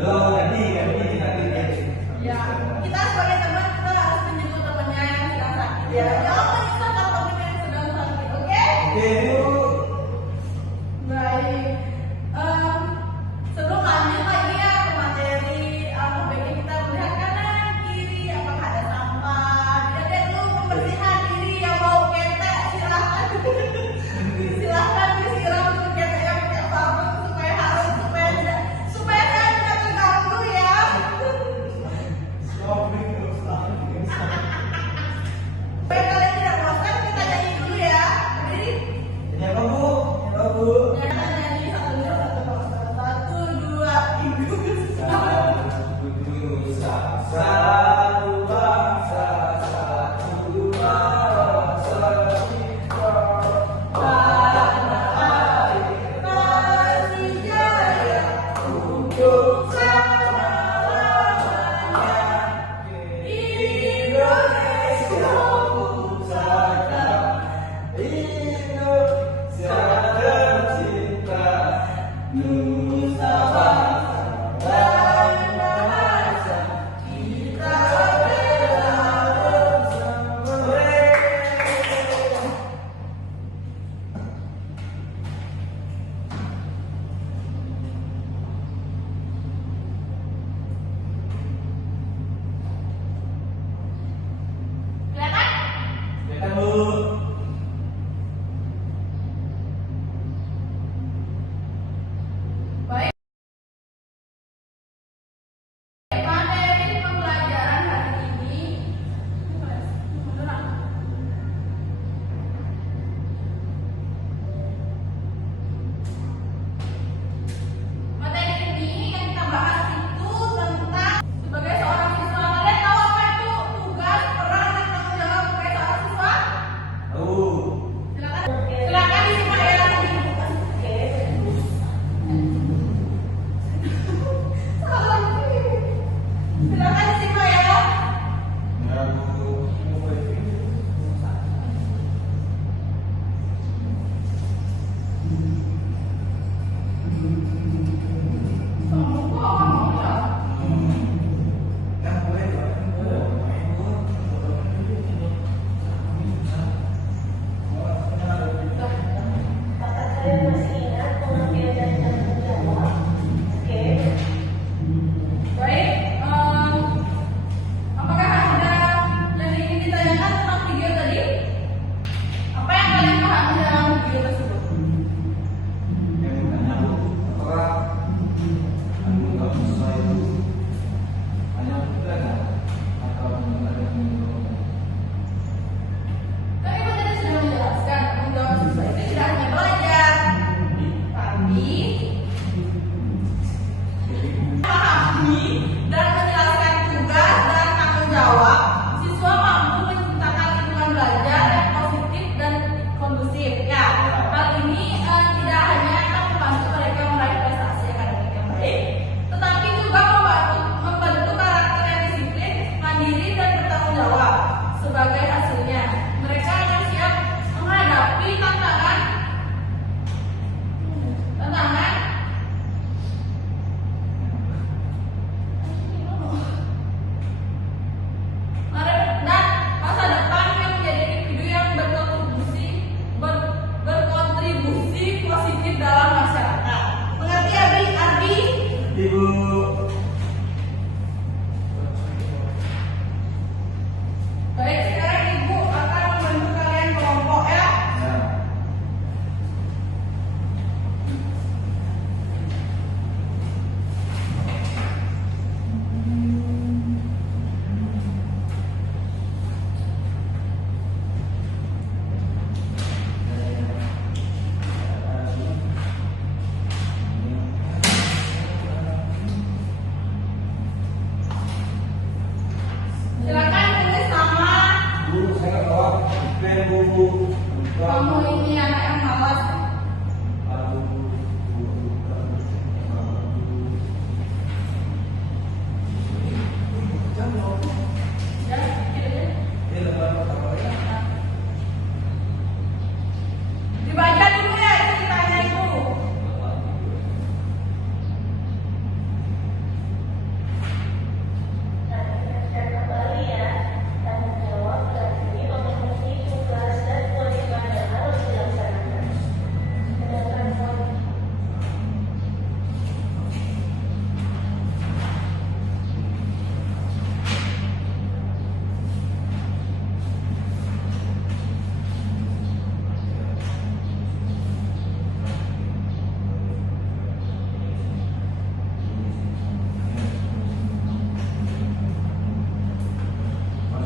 Lo ganti kita ganti. Ya, kita sebagai teman kita harus menjemput temannya yang sedang sakit ya. Jangan menyusahkan temannya yang sedang sakit, oke? Oke, Bu. Baik. Sebelum lanjut lagi ya ke materi, baiknya kita melihat kanan kiri apakah ada sampah. Lihat dulu pembersihan diri yang bau ketek silahkan silahkan disiram untuk ketek yang pakai sabun supaya harum supaya saya tidak terganggu ya. Supaya kalian tidak bosan kita nyanyi dulu ya. Berdiri. Ini apa, Bu? Ini apa, Bu? Kita nyanyi satu dua Satu bangsa, satu bangsa kita. tanah air Persijaya untuk selamanya. Indonesia pusaka, Indonesia tercinta, Nusa Bangsa dan Bahasa kita bela bersama. Kelihatan? Silakan, Bu. Baik. Materi pembelajaran hari ini materi ini yang kita bahas itu tentang sebagai seorang siswa. Kalian tahu apa itu tugas, peran, dan tanggung jawab sebagai seorang siswa? Tahu. Silakan disimak ya. Silakan disimak ya. Ya, Bu. Kan boleh, Apakah kalian masih ingat pengertian dari tanggung jawab? Oke. Baik, apakah ada yang ingin ditanyakan tentang video tadi? Apa yang kalian pahami dalam video tersebut? yang bertanya, Bu, apakah tanggung jawab sesuai itu hanya juga atau ada yang Kan Ibu tadi sudah menjelaskan tanggung jawab siswa itu tidak hanya belajar, tapi memahami dan menjelaskan tugas dan tanggung jawab. Siswa mampu menciptakan lingkungan belajar yang positif dan kondusif. Ya, hal ini tidak hanya akan membantu mereka meraih prestasi akademik yang baik, tetapi juga membentuk karakter yang disiplin, mandiri dan bertanggung jawab. Sebagai hasilnya, mereka akan siap menghadapi tantangan dan masa depan yang menjadi individu yang berkontribusi positif dalam masyarakat. Mengerti Ardi? Ibu. Baik, sekarang Ibu akan membantu kalian kelompok ya. Ya. Silakan tulis nama. Bu, saya nggak bawa pen, Bu. Kamu ini anak yang malas. Ya, pikir aja. Ini lembar pertama ya. Dibaca dulu ya ceritanya Ibu.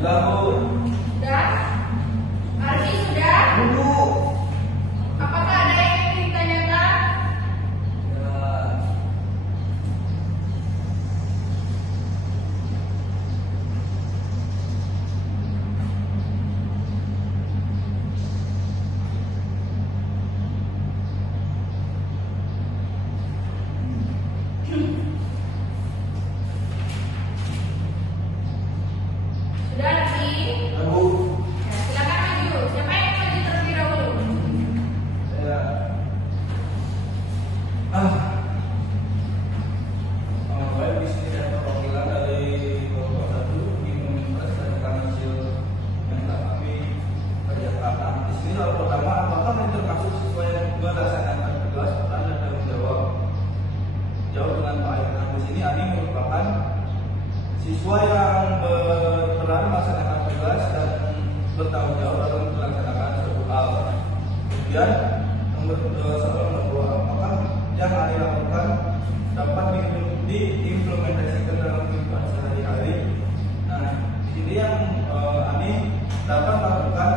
Sudah Bu. Sudah? Ardi sudah? Dulu. Apakah ada yang ingin ditanyakan? Ya. Sudah, Ardi? Ya, Bu. Ya, silakan maju. Siapa yang maju terlebih dahulu? Saya baik di sini ada perwakilan dari Kelompok 1 di Komunitas dan Kansil yang telah kami kerjakan. Di sini hal pertama, apakah yang termasuk siswa yang melaksanakan tugas ada tanggung jawab? Jawab dengan baik. Nah, di sini Ani merupakan siswa yang berperan melaksanakan tugas dan bertanggung jawab dalam melaksanakan suatu hal. Kemudian nomor dua, apakah yang Ani lakukan dapat diimplementasikan dalam kehidupan sehari-hari? Nah, di sini yang Ani dapat melakukan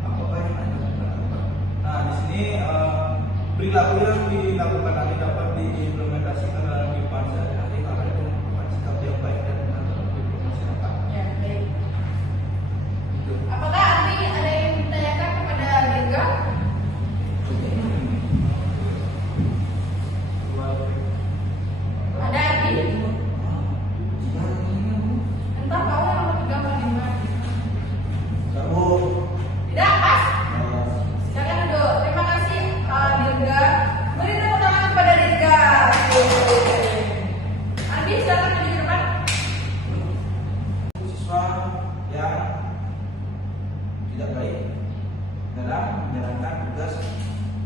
apakah yang Ani lakukan? Nah, di sini perilaku yang dilakukan Ani dapat diimplementasikan dalam kehidupan sehari-hari karena itu merupakan sikap yang baik dan benar dalam kehidupan masyarakat. Ya, baik. Itu. Apakah Ardi ada yang ditanyakan kepada Dirga? Ada Ardi? Entah kamu yang nomor 35. Kamu Tidak, pas. Silakan duduk. Terima kasih Dirga. Beri tepuk tangan kepada Dirga. Ardi, silakan maju ke depan. siswa yang tidak baik dalam menjalankan tugas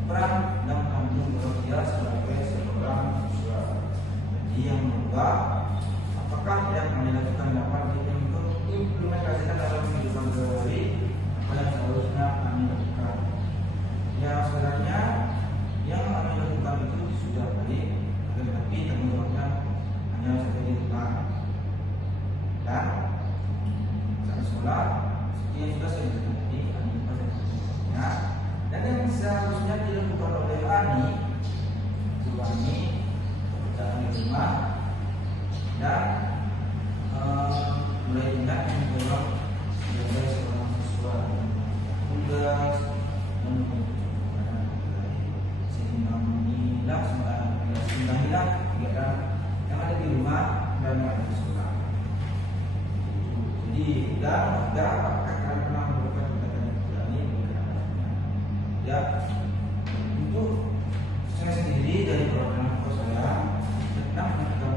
peran dan tanggung jawab dia sebagai seorang siswa. Jadi yang kedua, apakah yang dilakukan dapat diimplementasikan dalam kehidupan sehari-hari apa yang seharusnya kami lakukan? Ya sebenarnya yang kami lakukan itu sudah baik, tetapi tanggung jawabnya hanya saja di rumah dan saat sekolah yang sudah saya berhenti ya. Dan yang seharusnya dilakukan oleh Ani Suwani pekerjaan di rumah dan mulai ingat menjawab sebagai seorang siswa tugas dan sehingga hilang kegiatan yang ada di rumah dan yang ada di sekolah. Jadi dan apakah kalian pernah melakukan tindakan yang berani ya untuk saya sendiri dari perjalanan kos saya pernah melakukan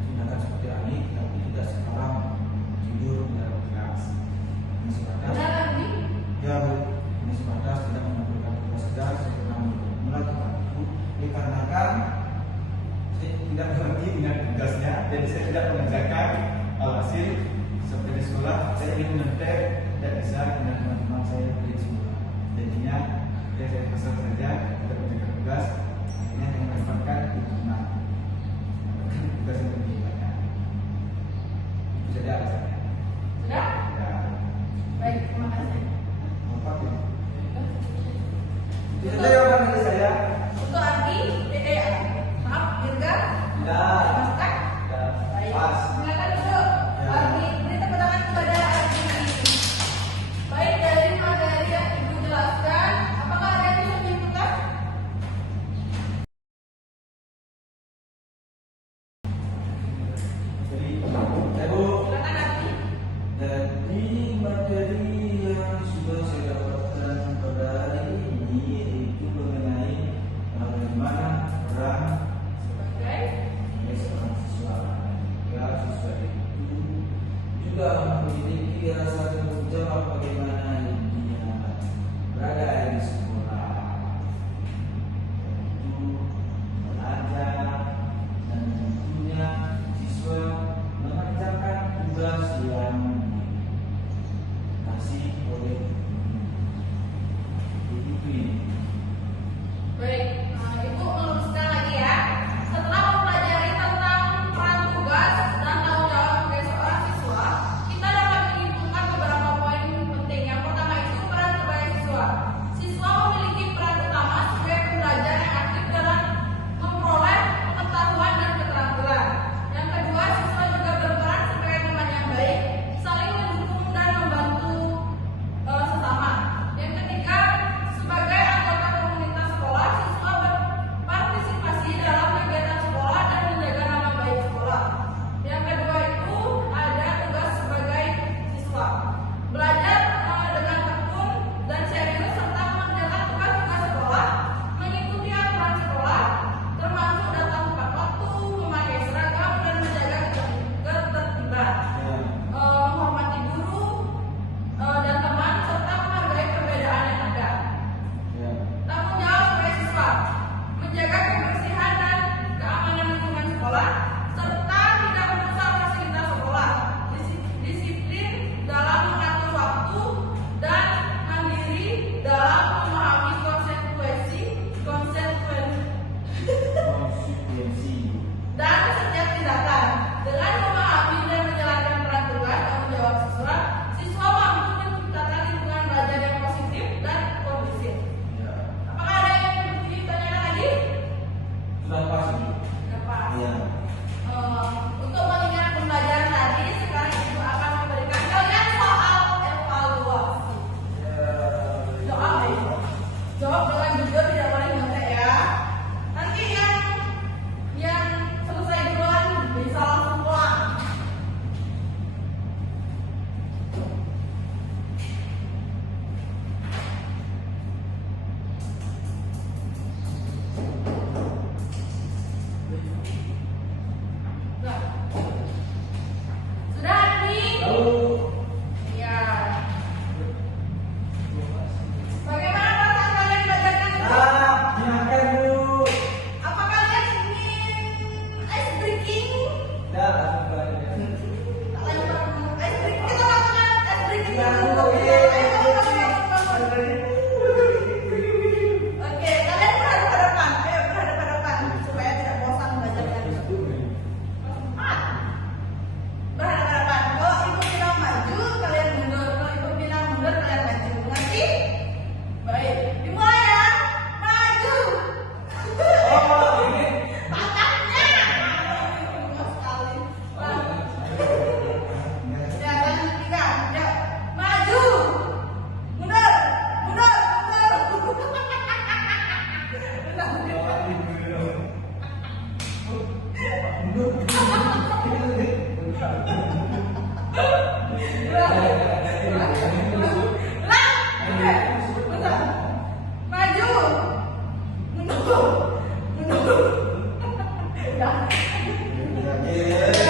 tindakan seperti ini, tapi tidak sekarang tidur di dalam kelas. Ini sebatas Benar, Ardi? ya Bu, ini sebatas tidak mengumpulkan tugas saja. Saya pernah melakukan itu dikarenakan saya tidak mengerti dengan tugasnya, jadi saya tidak mengerjakan hasil seperti di sekolah. Saya ingin mengetek tidak bisa dengan teman-teman saya di sekolah. Jadinya ya saya pesan saja tidak mengerjakan tugas, akhirnya saya mendapatkan hukuman tugas yang lebih banyak. Itu saja alasannya. Sudah? Ya, Baik, terima kasih. apa itu? Itu saja jawaban dari saya. Untuk Ardi, maaf, Dirga? Tidak. Masukkan? Tidak. Baik. Pas. Silakan duduk. Ya. Ardi, beri tepuk tangan kepada Ardi. Baik, dari materi yang Ibu jelaskan, apakah ada yang bisa menyimpulkan? Jadi, saya Bu. Silakan Ardi. Jadi materi yang sudah saya dapatkan pada hari ini yaitu mengenai bagaimana peran Sebagai sebagai Ya, langsung balik. Kita lakukan es krim kita dulu. Oke, kalian berhadapan-hadapan. Ayo berhadapan-hadapan supaya tidak bosan belajar lagi. Berhadapan-hadapan. Kalau ibu bilang maju, kalian mundur. Kalau ibu bilang mundur, kalian maju. Mengerti? Baik. Dimulai ya. Maju. Oh, ini. Patahnya. Gemes sekali. Ya, dan tiga. Ya. Maju. Mundur. Mundur. Mundur. Maju. Mundur. Mundur. Ya. Oke.